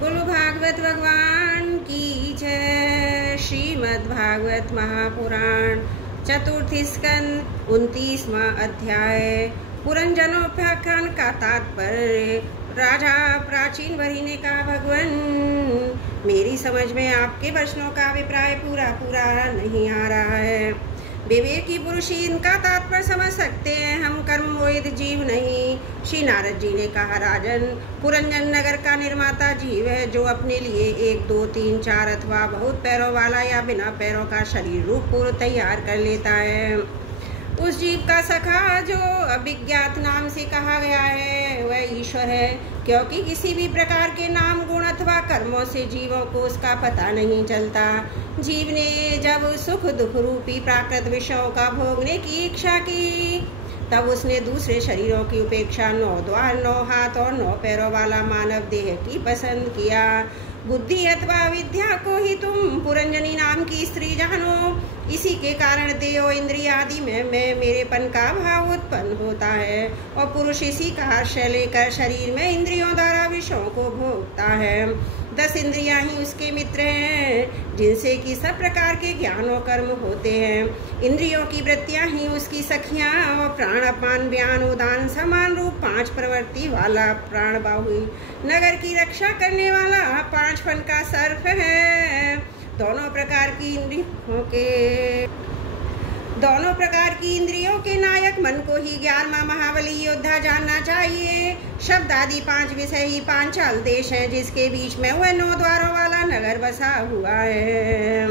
बोलो भागवत भगवान की जय। श्रीमद् भागवत महापुराण चतुर्थी स्कंद 29वां अध्याय। पुरंजनोपाख्यान का तात्पर्य। राजा प्राचीन वरी ने कहा, भगवान मेरी समझ में आपके वचनों का अभिप्राय पूरा नहीं आ रहा है। विवेकी पुरुष ही इनका तात्पर्य समझ सकते हैं, हम कर्म मोहित जीव नहीं। श्री नारद जी ने कहा, राजन पुरंजन नगर का निर्माता जीव है, जो अपने लिए 1, 2, 3, 4 अथवा बहुत पैरों वाला या बिना पैरों का शरीर रूप पूर्व तैयार कर लेता है। उस जीव का सखा जो अभिज्ञात नाम से कहा गया है वह ईश्वर है, क्योंकि किसी भी प्रकार के नाम गुण अथवा कर्मों से जीवों को उसका पता नहीं चलता। जीव ने जब सुख दुख रूपी प्राकृत विषयों का भोगने की इच्छा की, तब उसने दूसरे शरीरों की उपेक्षा 9 द्वार 9 हाथ और 9 पैरों वाला मानव देह की पसंद किया। बुद्धि अथवा विद्या को ही तुम पुरंजनी नाम की स्त्री जानो। इसी के कारण देह इंद्रिय आदि में मेरेपन का भाव उत्पन्न होता है, और पुरुष इसी का आश्रय लेकर शरीर में इंद्रियों द्वारा विषयों को भोगता है। 10 इंद्रियां ही उसके मित्र हैं, जिनसे कि सब प्रकार के ज्ञान और कर्म होते हैं। इंद्रियों की वृत्तियां ही उसकी सखियां, और प्राण अपान व्यान उदान समान रूप 5 प्रवृत्ति वाला प्राण बाहु नगर की रक्षा करने वाला 5 फन का सर्प है। दोनों प्रकार की इंद्रियों के नायक मन को ही 11वां महाबली योद्धा जानना चाहिए। शब्द आदि 5 विषय ही पांचाल देश है, जिसके बीच में वह 9 द्वारों वाला नगर बसा हुआ है।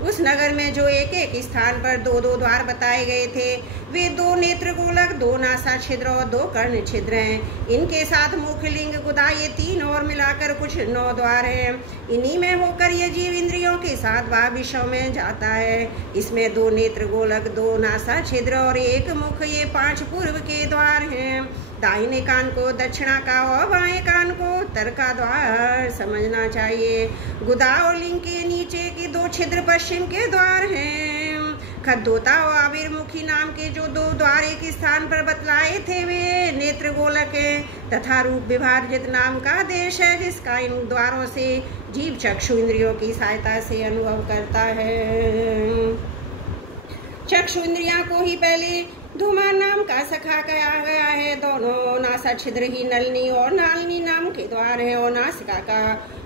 उस नगर में जो एक एक स्थान पर 2-2 द्वार बताए गए थे, वे 2 नेत्र गोलक, 2 नासा छिद्र और 2 कर्ण छिद्र हैं। इनके साथ मुख लिंग गुदा ये 3 और मिलाकर कुछ 9 द्वार हैं। इन्हीं में होकर ये जीव इंद्रियों के साथ वह विषयों में जाता है। इसमें 2 नेत्र गोलक, 2 नासा छिद्र और 1 मुख, ये 5 पूर्व के द्वार हैं। दाहिने कान को दक्षिणा का और बाएं कान को उत्तर का द्वार समझना चाहिए। गुदा और लिंग के नीचे के 2 छिद्र पश्चिम के द्वार हैं। खद्दोता और आविर्मुखी नाम के जो 2 द्वार एक स्थान पर बतलाए थे, वे नेत्र गोलक है, तथा रूप विभाजित नाम का देश है, जिसका इन द्वारों से जीव चक्षु इंद्रियों की सहायता से अनुभव करता है। चक्षु इंद्रियां को ही पहले धूमान नाम का सखा कहा गया है। दोनों नासा छिद्र ही नलिनी और नालिनी नाम के द्वार है, और नासिका का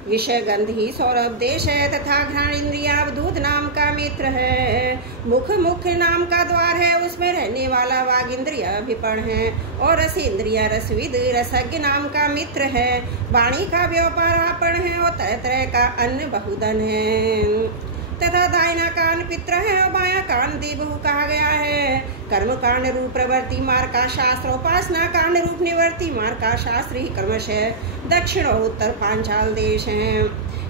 विषय गंध ही सौरभ देश है, तथा घ्राण इंद्रिया अवधूत नाम का मित्र है। मुख मुख्य नाम का द्वार है, उसमें रहने वाला वाग इंद्रिया विपण है, और रस इंद्रिया रसविद रसज्ञ नाम का मित्र है। वाणी का व्यापार आपण है, और तरह तरह का अन्न बहुधन है, तथा दाहिना कान पित्र है और बायां कान देवहु कहा गया है। कर्म कांड रूप प्रवृत्ति मार्ग का शास्त्र, उपासना कांड रूप निवृत्ति मार्ग का शास्त्र ही क्रमशः दक्षिण और उत्तर पांचाल देश हैं।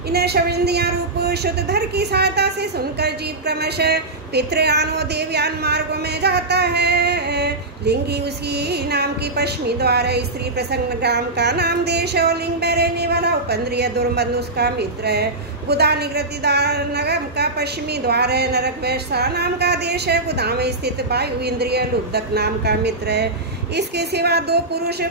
इन्हें शविंदियां रूप शुद्ध धर की सहायता से सुनकर जीव क्रमशः पितृयान और देवयान मार्गों में जाता है। लिंगी उसी नाम की पश्चिमी द्वार है। स्त्री प्रसंग ग्राम का नाम देश है, और लिंग में रहने वाला उपन्द्रिय दुर्मद उसका मित्र है। गुदा निगृतिदार नगम का पश्चिमी द्वार है। नरक वैसा नाम का देश है। गुदा में स्थित वायु इंद्रिय लुब्धक नाम का मित्र है। इसके सिवा 2 पुरुष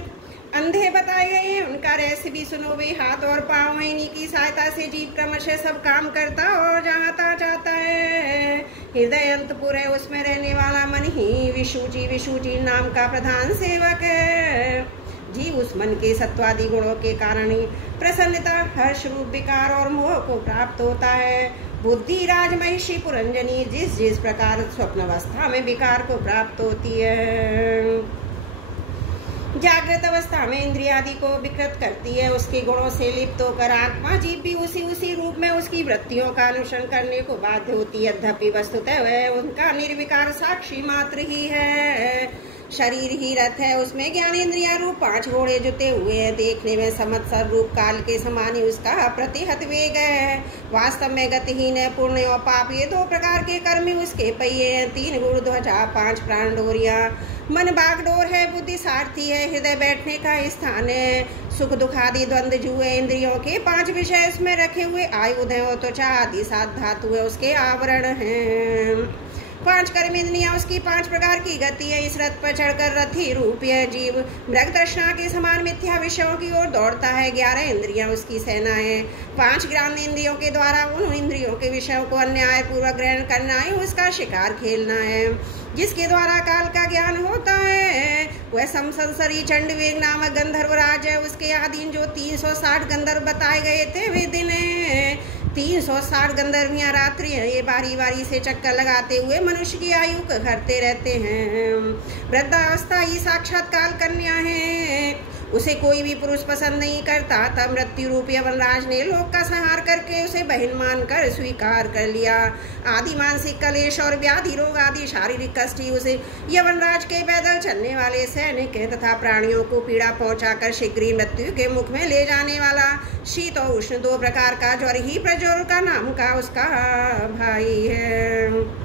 अंधे बताए गए हैं, उनका रहस्य भी सुनो। वे हाथ और पांव में इन्हीं की सहायता से जीव क्रमशः सब काम करता और जाता जाता है। हृदय अंतपुर है, उसमें रहने वाला मन ही विशुचि नाम का प्रधान सेवक है। जीव उस मन के सत्वादि गुणों के कारण ही प्रसन्नता, हर्ष रूप विकार और मोह को प्राप्त होता है। बुद्धि राजमहिषी पुरंजनी जिस प्रकार स्वप्न अवस्था में विकार को प्राप्त होती है, जागृत अवस्था में इंद्रियादि को विकृत करती है, उसके गुणों से लिप्त होकर आत्मा जीव भी उसी रूप में उसकी वृत्तियों का अनुसरण करने को बाध्य होती है। यद्यपि वस्तुतः वह उनका निर्विकार साक्षी मात्र ही है। शरीर ही रथ है, उसमें ज्ञानेन्द्रिया रूप 5 घोड़े जुते हुए हैं। देखने में संवत्सर रूप काल के समान ही उसका प्रतिहत वेग है। वास्तव में गतिहीन है। पुण्य और पाप ये 2 प्रकार के कर्म उसके पहिए हैं। 3 गुण ध्वजा, 5 प्राण डोरिया। मन बागडोर है, बुद्धि सारथी है, हृदय बैठने का स्थान है। सुख दुख आदि द्वंद्व जुए इंद्रियों के 5 विषय उसमें रखे हुए। आयुध है और त्वचा आदि 7 धातु है उसके आवरण हैं। 5 कर्मेंद्रियां उसकी 5 प्रकार की गति है। इस रथ पर चढ़कर रथी रूप यह जीव मृग तृष्णा के समान मिथ्या विषयों की ओर दौड़ता है। 11 इंद्रियां उसकी सेना है। 5 ज्ञानेंद्रियों के द्वारा उन इंद्रियों के विषयों को अन्याय पूर्वक ग्रहण करना है, उसका शिकार खेलना है। जिसके द्वारा काल का ज्ञान होता है वह समसंसरी चंडवेग नामक गंधर्वराज है। उसके अधीन जो 360 गंधर्व बताए गए थे वे दिन 360 गंधर्वियां रात्रि है। ये बारी बारी से चक्कर लगाते हुए मनुष्य की आयु करते रहते हैं। वृद्धावस्था ही साक्षात काल कन्या है। उसे कोई भी पुरुष पसंद नहीं करता। तब मृत्यु रूप यवनराज ने लोक का संहार करके उसे बहन मानकर स्वीकार कर लिया। आदि मानसिक कलेश और व्याधि रोग आदि शारीरिक कष्ट ही उसे यवनराज के पैदल चलने वाले सैनिक तथा प्राणियों को पीड़ा पहुंचाकर शीघ्र मृत्यु के मुख में ले जाने वाला शीत और उष्ण 2 प्रकार का ज्वर ही प्रज्वल का नाम का उसका भाई है।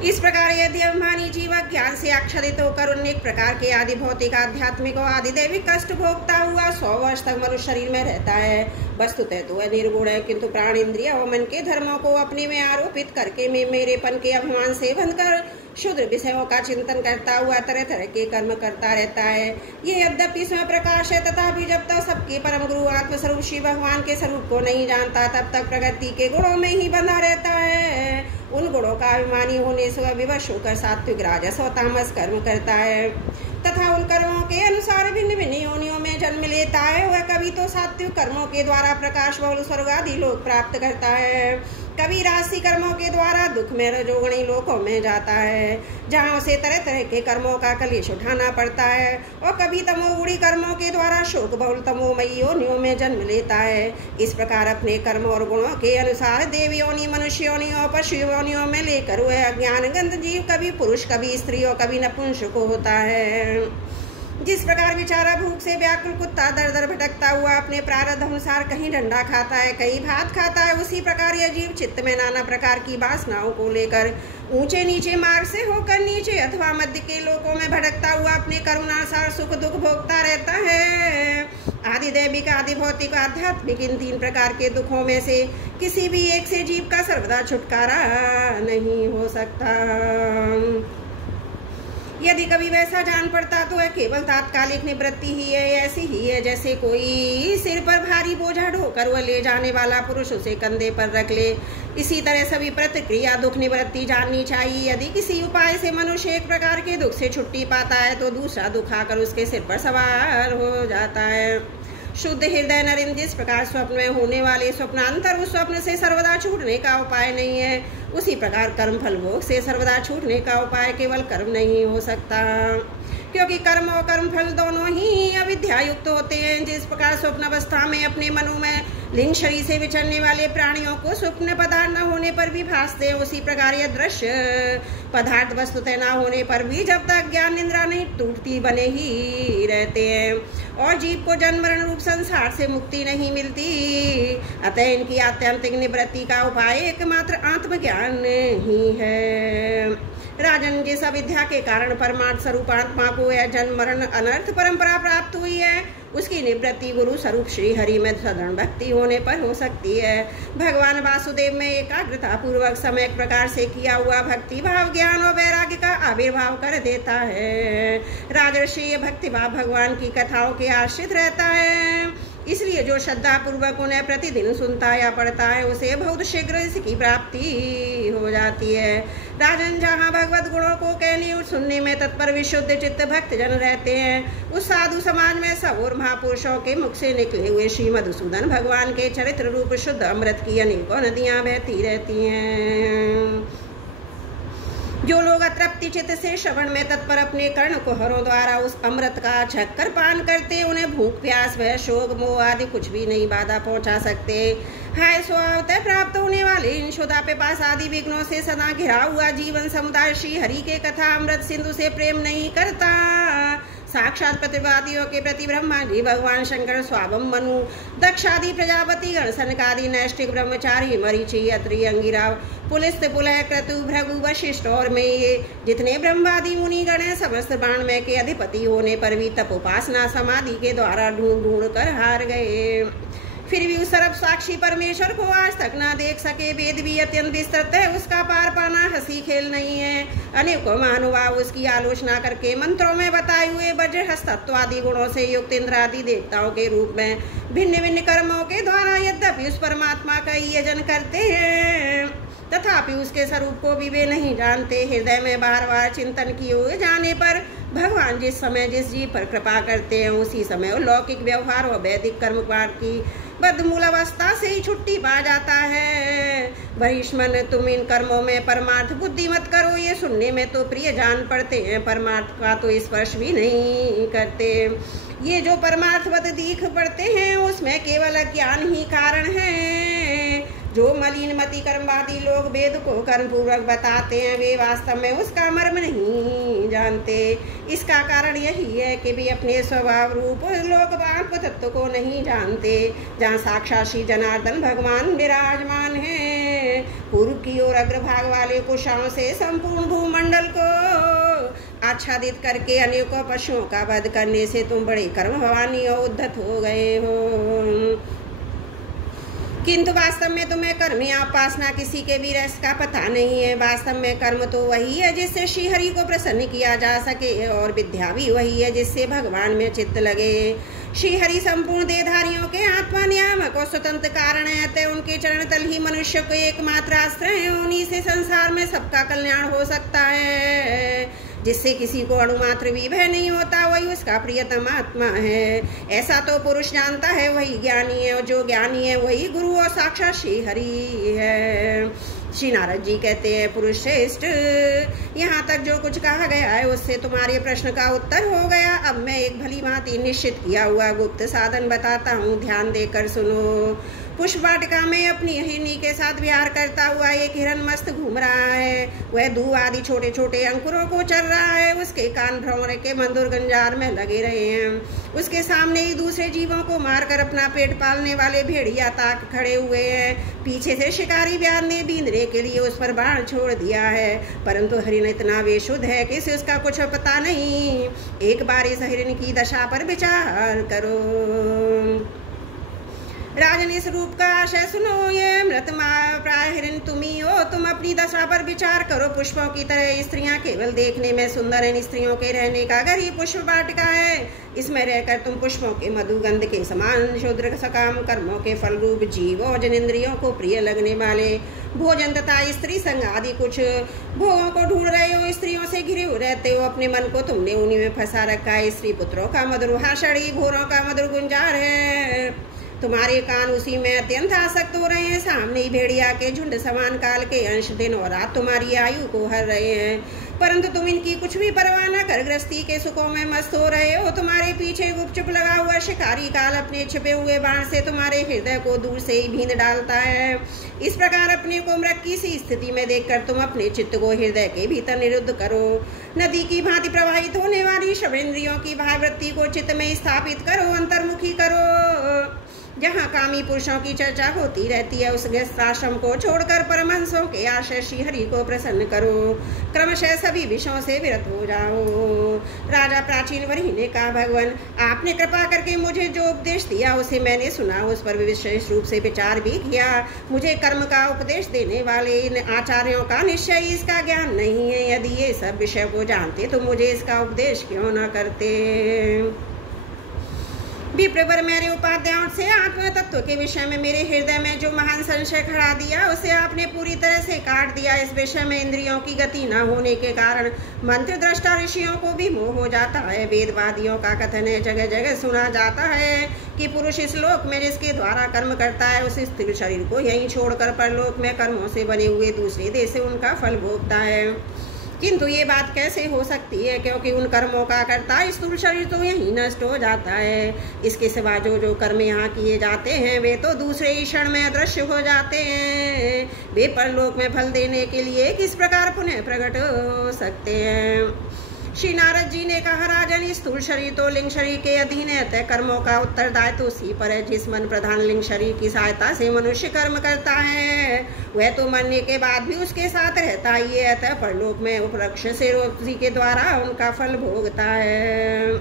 इस प्रकार यदि अभिमानी जीव ज्ञान से आच्छादित होकर अनेक प्रकार के आदि भौतिक आध्यात्मिक और आदि दैविक कष्ट भोगता हुआ 100 वर्ष तक मनुष्य शरीर में रहता है। वस्तुतः तो वह निर्गुण है, किंतु प्राण इंद्रिय और मन के धर्मों को अपने में आरोपित करके मेरेपन के अभिमान से बंधकर शुद्र विषयों का चिंतन करता हुआ तरह तरह के कर्म करता रहता है। ये यद्यपि स्वयं प्रकाश है, तथापि जब तक सबके परम गुरु आत्मस्वरूप श्री भगवान के स्वरूप को नहीं जानता तब तक प्रकृति के गुणों में ही बंधा रहता है। उन गुणों का अभिमानी होने से विवश होकर सात्विक राजस और तामस कर्म करता है तथा उन कर्मों के अनुसार भिन्न भिन्न योनियों में जन्म लेता है। वह कभी तो सात्विक कर्मों के द्वारा प्रकाश बहुल स्वर्ग आदि लोक प्राप्त करता है, कभी राशि कर्मों के द्वारा दुख में रजोगुणी लोकों में जाता है जहाँ उसे तरह तरह के कर्मों का कलेश उठाना पड़ता है, और कभी तमोगुणी कर्मों के द्वारा शोक बहुल तमोमयी योनियों में जन्म लेता है। इस प्रकार अपने कर्म और गुणों के अनुसार देव योनि, मनुष्य योनि और पशु योनियों में लेकर वह अज्ञान गंध जीव कभी पुरुष कभी स्त्री और कभी नपुंसक होता है। जिस प्रकार बेचारा भूख से व्याकुल कुत्ता दर दर भटकता हुआ अपने प्रारब्ध अनुसार कहीं डंडा खाता है कहीं भात खाता है, उसी प्रकार यह जीव चित्त में नाना प्रकार की वासनाओं को लेकर ऊंचे नीचे मार्ग से होकर नीचे अथवा मध्य के लोकों में भटकता हुआ अपने कर्मानुसार सुख दुख भोगता रहता है। आदि दैविक आदि भौतिक आध्यात्मिक इन 3 प्रकार के दुखों में से किसी भी एक से जीव का सर्वदा छुटकारा नहीं हो सकता। यदि कभी वैसा जान पड़ता तो वह केवल तात्कालिक निवृत्ति ही है। ऐसी ही है जैसे कोई सिर पर भारी बोझा ढोकर वह ले जाने वाला पुरुष उसे कंधे पर रख ले। इसी तरह सभी प्रतिक्रिया दुख निवृत्ति जाननी चाहिए। यदि किसी उपाय से मनुष्य एक प्रकार के दुख से छुट्टी पाता है तो दूसरा दुख आकर उसके सिर पर सवार हो जाता है। शुद्ध हृदय नरेंद्र जिस प्रकार स्वप्न में होने वाले स्वप्नांतर उस स्वप्न से सर्वदा छूटने का उपाय नहीं है, उसी प्रकार कर्म फल भोग से सर्वदा छूटने का उपाय केवल कर्म नहीं हो सकता, क्योंकि कर्म और कर्म फल दोनों ही अविद्या युक्त होते हैं। जिस प्रकार स्वप्न अवस्था में अपने मनु में लिंग शरीर से विचरने वाले प्राणियों को स्वप्न पदार्थ न होने पर भी भासते हैं, उसी प्रकार यह दृश्य पदार्थ वस्तुतः न होने पर भी जब तक ज्ञान निद्रा नहीं टूटती बने ही रहते हैं और जीव को जन्म मरण रूप संसार से मुक्ति नहीं मिलती। अतः इनकी आत्यंतिक निवृत्ति का उपाय एकमात्र आत्मज्ञान ही है। राजन, जिस अविद्या के कारण परमार्थ स्वरूप आत्मा को यह जन्म मरण अनर्थ परंपरा प्राप्त हुई है, उसकी निवृत्ति गुरु स्वरूप श्री हरि में सदृढ़ भक्ति होने पर हो सकती है। भगवान वासुदेव में एकाग्रता पूर्वक समय प्रकार से किया हुआ भक्ति भाव ज्ञान और वैराग्य का आविर्भाव कर देता है। राजर्षि भक्ति भाव भगवान की कथाओं के आश्रित रहता है, इसलिए जो श्रद्धा पूर्वक उन्हें प्रतिदिन सुनता या पढ़ता है उसे बहुत शीघ्र इसकी प्राप्ति हो जाती है। राजन, जहाँ भगवत गुणों को कहने और सुनने में तत्पर विशुद्ध चित्त भक्त जन रहते हैं, उस साधु समाज में सब और महापुरुषों के मुख से निकले हुए श्री मधुसूदन भगवान के चरित्र रूप शुद्ध अमृत की अनेकों नदियाँ बहती रहती हैं। जो लोग अतृप्ति चित्त से श्रवण में तत्पर अपने कर्ण कुहरों द्वारा उस अमृत का छक्कर पान करते, उन्हें भूख प्यास व शोक मोह आदि कुछ भी नहीं बाधा पहुंचा सकते। हाय स्वभावतः प्राप्त होने वाले इन शुदा पिपास आदि विघ्नों से सदा घिरा हुआ जीवन समुदाय श्री हरि के कथा अमृत सिंधु से प्रेम नहीं करता। साक्षात प्रतिवादियों के प्रति ब्रह्मा जी, भगवान शंकर, स्वावम मनु, दक्षादि प्रजापति गण, सनकादि नैष्ठिक ब्रह्मचारी, मरीचि, अत्रि, अंगिरा, पुलिस्त, पुलह, क्रतु, भृगु, वशिष्ठ और में ये जितने ब्रह्मादि मुनि गण हैं, समस्त बाणमय के अधिपति होने पर भी तप उपासना समाधि के द्वारा ढूंढ ढूंढ कर हार गए। फिर भी उस सर्व साक्षी परमेश्वर को आज तक ना देख सके। वेद भी अत्यंत विस्तृत है, उसका पार पाना हंसी खेल नहीं है। अनेकों महानुभाव उसकी आलोचना करके मंत्रों में बताए हुए वज्रहस्त तत्व आदि गुणों से युक्त इंद्र आदि देवताओं के रूप में भिन्न भिन्न कर्मों के द्वारा यद्यपि उस परमात्मा का यजन करते हैं, तथापि उसके स्वरूप को भी वे नहीं जानते। हृदय में बार बार चिंतन किए हुए जाने पर भगवान जिस समय जिस जीव पर कृपा करते हैं, उसी समय वो लौकिक व्यवहार और वैदिक कर्मकांड की बद्धमूल अवस्था से ही छुट्टी पा जाता है। बहिष्मन, तुम इन कर्मों में परमार्थ बुद्धि मत करो, ये सुनने में तो प्रिय जान पड़ते हैं, परमार्थ का तो स्पर्श भी नहीं करते। ये जो परमार्थवत दिख पड़ते हैं उसमें केवल अज्ञान ही कारण है। जो मलिन मति कर्मवादी लोग वेद को कर्म पूर्वक बताते हैं, वे वास्तव में उसका मर्म नहीं जानते। इसका कारण यही है कि वे अपने स्वभाव रूप लोकवान तत्व को नहीं जानते, जहाँ साक्षात श्री जनार्दन भगवान विराजमान है। पूर्व की ओर अग्रभाग वाले कुशाओं से संपूर्ण भूमंडल को आच्छादित करके अनेकों पशुओं का वध करने से तुम बड़े कर्म भवानी और उद्धत हो गए हो, किंतु वास्तव में तुम्हें कर्म या उपासना किसी के भी रस का पता नहीं है। वास्तव में कर्म तो वही है जिससे श्रीहरि को प्रसन्न किया जा सके, और विद्या भी वही है जिससे भगवान में चित्त लगे। श्रीहरि संपूर्ण देहधारियों के आत्मा नियामक और स्वतंत्र कारण है, अतः उनके चरण तल ही मनुष्य को एकमात्र आश्रय है। उन्हीं से संसार में सबका कल्याण हो सकता है। जिससे किसी को अणुमात्र भी भय नहीं होता, वही उसका प्रियतम आत्मा है। ऐसा तो पुरुष जानता है, वही ज्ञानी है, और जो ज्ञानी है वही गुरु और साक्षात श्री हरि है। श्री नारद जी कहते हैं, पुरुष श्रेष्ठ, यहाँ तक जो कुछ कहा गया है उससे तुम्हारे प्रश्न का उत्तर हो गया। अब मैं एक भली भांति निश्चित किया हुआ गुप्त साधन बताता हूँ, ध्यान देकर सुनो। पुष्प वाटिका में अपनी हिरनी के साथ विहार करता हुआ एक हिरन मस्त घूम रहा है। वह दूब आदि छोटे छोटे अंकुरों को चल रहा है। उसके कान भ्रमर के मंदुर गंजार में लगे रहे हैं। उसके सामने ही दूसरे जीवों को मारकर अपना पेट पालने वाले भेड़िया ताक खड़े हुए हैं। पीछे से शिकारी व्यान ने बींदने के लिए उस पर बाण छोड़ दिया है, परंतु हरिण इतना बेशुद्ध है कि इसे उसका कुछ पता नहीं। एक बार इस हरिण की दशा पर विचार करो। राजन, इस रूप का आशय सुनो, ये मृत प्राय हिरन तुम ही हो। तुम अपनी दशा पर विचार करो। पुष्पों की तरह स्त्रियां केवल देखने में सुंदर, इन स्त्रियों के रहने का घर ही पुष्प वाटिका है। इसमें रहकर तुम पुष्पों के मधुगंध के समान शूद्र सकाम कर्मों के फल रूप जीव और जनेंद्रियों को प्रिय लगने वाले भोजन तथा स्त्री संग आदि कुछ भोगों को ढूंढ रहे हो। स्त्रियों से घिरे हुए रहते हो। अपने मन को तुमने उन्हीं में फंसा रखा है। स्त्री पुत्रों का मधुर भाषण ही भोरों का मधुर गुंजार है। तुम्हारे कान उसी में अत्यंत आसक्त हो रहे हैं। सामने ही भेड़िया के झुंड समान काल के अंश दिन और रात तुम्हारी आयु को हर रहे हैं, परंतु तुम इनकी कुछ भी परवाह न कर गृहस्थी के सुखों में मस्त हो रहे हो। तुम्हारे पीछे गुपचुप लगा हुआ शिकारी काल अपने छिपे हुए बाण से तुम्हारे हृदय को दूर से ही भींद डालता है। इस प्रकार अपने को मृग की सी स्थिति में देखकर तुम अपने चित्त को हृदय के भीतर निरुद्ध करो। नदी की भांति प्रवाहित होने वाली श्रवणेंद्रियों की भाववृत्ति को चित्त में स्थापित करो, अंतर्मुखी करो। जहाँ कामी पुरुषों की चर्चा होती रहती है, उस गृहस्थाश्रम को छोड़कर परमहंसों के आश्रय श्री हरि को प्रसन्न करो। क्रमशः सभी विषयों से विरत हो जाओ। राजा प्राचीन वरी ने कहा, भगवान, आपने कृपा करके मुझे जो उपदेश दिया उसे मैंने सुना, उस पर विशेष रूप से विचार भी किया। मुझे कर्म का उपदेश देने वाले इन आचार्यों का निश्चय इसका ज्ञान नहीं है। यदि ये सब विषय को जानते तो मुझे इसका उपदेश क्यों न करते। विप्रवर, मेरे उपाध्यायों से आत्म तत्व के विषय में मेरे हृदय में जो महान संशय खड़ा दिया उसे आपने पूरी तरह से काट दिया। इस विषय में इंद्रियों की गति न होने के कारण मंत्र दृष्टा ऋषियों को भी मोह हो जाता है। वेदवादियों का कथन है, जगह जगह सुना जाता है कि पुरुष इस लोक में जिसके द्वारा कर्म करता है उस स्थिर शरीर को यहीं छोड़कर परलोक में कर्मों से बने हुए दूसरे देश से उनका फल भोगता है। किंतु ये बात कैसे हो सकती है, क्योंकि उन कर्मों का करता स्थूल शरीर तो यही नष्ट हो जाता है। इसके सिवा जो कर्म यहाँ किए जाते हैं वे तो दूसरे ही क्षण में अदृश्य हो जाते हैं। वे परलोक में फल देने के लिए किस प्रकार पुनः प्रकट हो सकते हैं। श्री नारद जी ने कहा, राजन, स्थूल शरीर तो लिंग शरीर के अधीन है, अतः कर्मों का उत्तरदायित्व उसी पर है। जिस मन प्रधान लिंग शरीर की सहायता से मनुष्य कर्म करता है वह तो मरने के बाद भी उसके साथ रहता ही है, अतः परलोक में उपलक्ष्य से रोजी के द्वारा उनका फल भोगता है।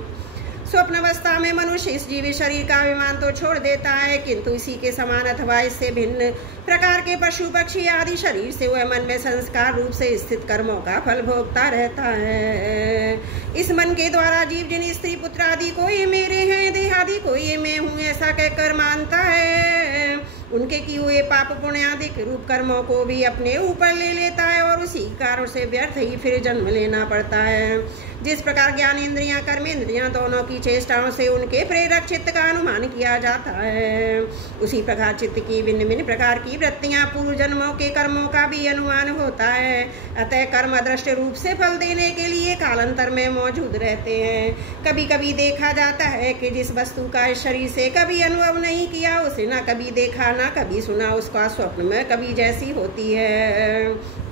स्वप्न अवस्था में मनुष्य इस जीवित शरीर का अभिमान तो छोड़ देता है, किंतु इसी के समान अथवा इससे भिन्न प्रकार के पशु पक्षी आदि शरीर से वह मन में संस्कार रूप से स्थित कर्मों का फल भोगता रहता है। इस मन के द्वारा जीव जिन स्त्री पुत्र आदि को ये मेरे हैं, देहादि को ये मैं हूँ ऐसा कहकर मानता है, उनके किए हुए पाप पुण्यादिक रूप कर्मों को भी अपने ऊपर ले लेता है और उसी कारण से व्यर्थ ही फिर जन्म लेना पड़ता है। जिस प्रकार ज्ञान इंद्रियां कर्मेंद्रियां दोनों की चेष्टाओं से उनके प्रेरक चित्त का अनुमान किया जाता है, उसी प्रकार चित्त की भिन्न भिन्न प्रकार की वृत्तियां पूर्व जन्मों के कर्मों का भी अनुमान होता है। अतः कर्म अदृष्ट रूप से फल देने के लिए कालांतर में मौजूद रहते हैं। कभी कभी देखा जाता है कि जिस वस्तु का इस शरीर से कभी अनुभव नहीं किया, उसे न कभी देखा न कभी सुना, उसका स्वप्न में कभी जैसी होती है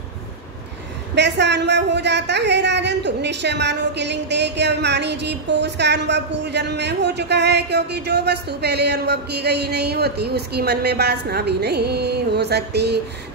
वैसा अनुभव हो जाता है। राजन, तुम निश्चय मानो कि लिंग देह के अभिमानी जीव को उसका अनुभव पूर्व जन्म में हो चुका है, क्योंकि जो वस्तु पहले अनुभव की गई नहीं होती उसकी मन में वासना भी नहीं हो सकती।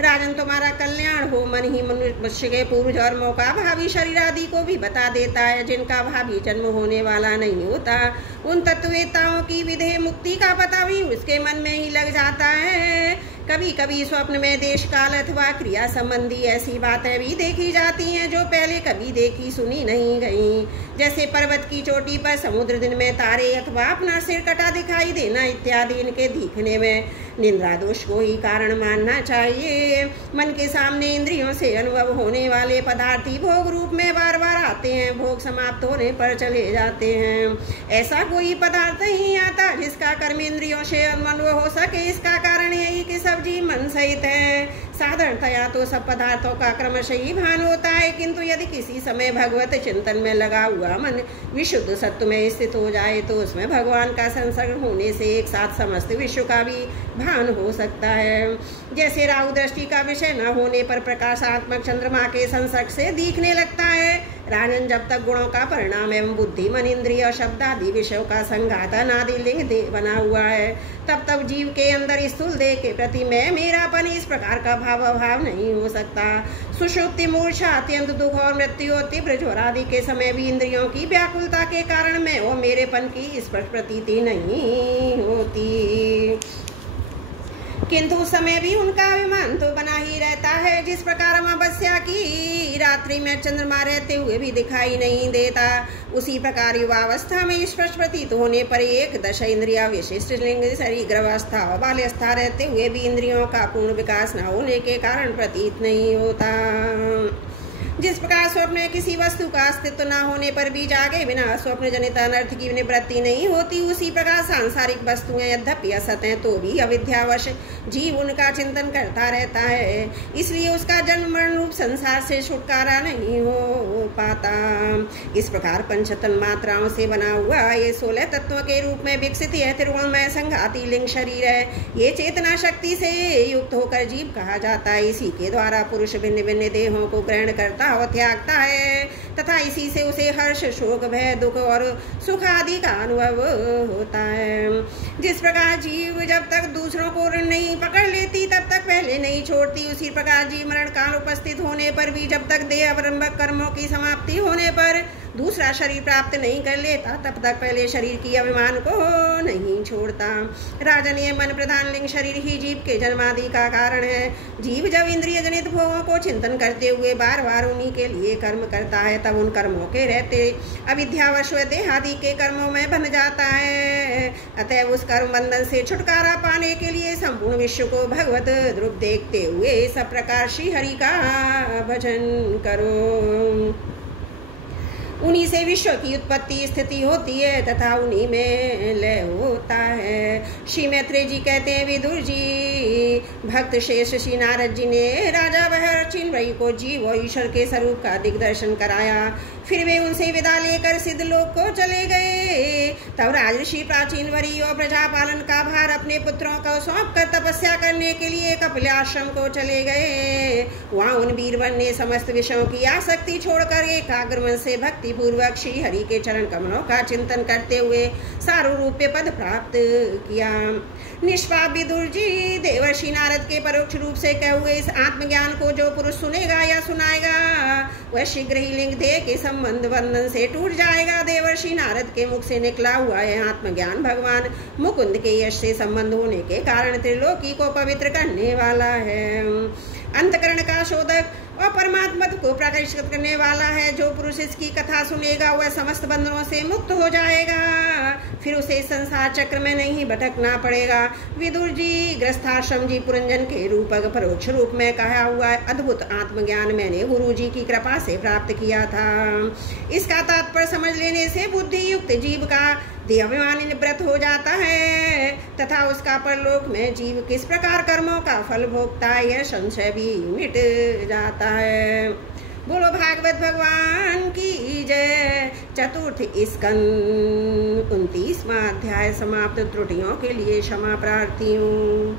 राजन, तुम्हारा कल्याण हो, मन ही मनुष्य के पूर्व जन्मों का भावी शरीर आदि को भी बता देता है, जिनका भावी जन्म होने वाला नहीं होता। उन तत्ववेताओं की विधेय मुक्ति का पता भी उसके मन में ही लग जाता है। कभी कभी स्वप्न में देश काल अथवा क्रिया संबंधी ऐसी बातें भी देखी जाती हैं जो पहले कभी देखी सुनी नहीं गई, जैसे पर्वत की चोटी पर समुद्र दिन में तारे अथवा अपना सिर कटा दिखाई देना इत्यादि। इनके दिखने में निंद्रा दोष को ही कारण मानना चाहिए। मन के सामने इंद्रियों से अनुभव होने वाले पदार्थ ही भोग रूप में बार बार आते हैं, भोग समाप्त होने पर चले जाते हैं। ऐसा कोई पदार्थ नहीं आता जिसका कर्म इंद्रियों से अनुभव हो सके। इसका कारण यही कि सब जीव मन सहित है। साधारणतया तो सब पदार्थों का क्रमशः ही भान होता है, किंतु यदि किसी समय भगवत चिंतन में लगा हुआ मन विशुद्ध सत्व में स्थित हो जाए तो उसमें भगवान का संसर्ग होने से एक साथ समस्त विश्व का भी भान हो सकता है। जैसे राहु दृष्टि का विषय न होने पर प्रकाशात्मक चंद्रमा के संसर्ग से दिखने लगता है। राजन, जब तक गुणों का परिणाम एवं बुद्धि मन इंद्रिय और शब्द आदि विषयों का संघात अनादि लिंग देह बना हुआ है, तब तक जीव के अंदर स्थूल देह के प्रति मैं मेरापन इस प्रकार का भाव अभाव नहीं हो सकता। सुषुप्ति, मूर्छा, अत्यंत दुख और मृत्यु, तीव्र ज्वर आदि के समय भी इंद्रियों की व्याकुलता के कारण मैं और मेरेपन की स्पष्ट प्रतीति नहीं होती, किंतु उस समय भी उनका अभिमान तो बना ही रहता है। जिस प्रकार अमावस्या की रात्रि में चंद्रमा रहते हुए भी दिखाई नहीं देता, उसी प्रकार युवावस्था में स्पष्ट प्रतीत होने पर एक दश इंद्रिया विशिष्ट लिंग शरीर गर्भावस्था और बाल्यावस्था रहते हुए भी इंद्रियों का पूर्ण विकास न होने के कारण प्रतीत नहीं होता। जिस प्रकार स्वप्न में किसी वस्तु का अस्तित्व न होने पर भी जागे बिना स्वप्न जनित अनर्थ की निवृत्ति नहीं होती, उसी प्रकार सांसारिक वस्तुएं यद्यपि असत हैं तो भी अविद्यावश जीव उनका चिंतन करता रहता है, इसलिए उसका जन्म मरण रूप संसार से छुटकारा नहीं हो पाता। इस प्रकार पंचतन मात्राओं से बना हुआ ये 16 तत्वों के रूप में विकसित यह त्रिगुणमय संघाती लिंग शरीर है। ये चेतना शक्ति से युक्त होकर जीव कहा जाता है। इसी के द्वारा पुरुष भिन्न भिन्न देहों को ग्रहण करता और त्यागता है तथा इसी से उसे हर्ष, शोक, भय, दुख और सुख आदि का अनुभव होता है। जिस प्रकार जीव जब तक दूसरों को नहीं पकड़ लेती तब तक पहले नहीं छोड़ती, उसी प्रकार जीव मरण काल उपस्थित होने पर भी जब तक देह अवलंबक कर्मों की समाप्ति होने पर दूसरा शरीर प्राप्त नहीं कर लेता तब तक पहले शरीर की अभिमान को नहीं छोड़ता। राजन, ये मन प्रधान लिंग शरीर ही जीव के जन्मादि का कारण है। जीव जब इंद्रिय जनित भोगों को चिंतन करते हुए बार बार उन्हीं के लिए कर्म करता है, तब उन कर्मों के रहते अविद्यावश देहादि के कर्मों में बन जाता है। अतः उस कर्म बंधन से छुटकारा पाने के लिए संपूर्ण विश्व को भगवत रूप देखते हुए सब प्रकार श्री हरि का भजन करो। उन्हीं से विश्व की उत्पत्ति स्थिति होती है तथा उन्हीं में लय होता है। श्री मैत्रेय जी कहते हैं, विदुर जी भक्त शेष श्री नारद जी ने राजा वह चिन्मयी को जीव और ईश्वर के स्वरूप का दिग्दर्शन कराया। फिर वे उनसे विदा लेकर सिद्ध लोक को चले गए। तब राजऋषि प्राचीन वरी और प्रजा पालन का भार अपने पुत्रों को सौंप कर तपस्या करने के लिए कपिल आश्रम को चले गए। वहाँ उन वीरवन ने समस्त विषयों की आसक्ति छोड़कर एकाग्र मन से भक्ति भक्ति पूर्वक श्री हरि के चरण कमलों का चिंतन करते हुए सारूप्य पद प्राप्त किया। निष्पाप विदुर जी, देवर्षि नारद के परोक्ष रूप से कहे हुए इस आत्मज्ञान को जो पुरुष सुनेगा या सुनाएगा वह शीघ्र ही लिंग देह के संबंध बंधन से टूट जाएगा। देवर्षि नारद के मुख से निकला हुआ यह आत्मज्ञान भगवान मुकुंद के यश से संबंध होने के कारण त्रिलोकी को पवित्र करने वाला है, अंतकरण का शोधक और परमात्मा को प्रकाशित करने वाला है। जो पुरुष इसकी कथा सुनेगा वह समस्त बंधनों से मुक्त हो जाएगा, फिर उसे संसार चक्र में नहीं भटकना पड़ेगा। विदुर जी, गृहस्थाश्रम जी पुरंजन के रूपक परोक्ष रूप में कहा हुआ अद्भुत आत्मज्ञान मैंने गुरु जी की कृपा से प्राप्त किया था। इसका तात्पर्य समझ लेने से बुद्धि युक्त जीव का देहाभिमान निवृत्त हो जाता है तथा उसका परलोक में जीव किस प्रकार कर्मों का फल भोगता है यह संशय भी मिट जाता है। बोलो भागवत भगवान की जय। चतुर्थ स्कंद 29वां अध्याय समाप्त। त्रुटियों के लिए क्षमा प्रार्थी हूँ।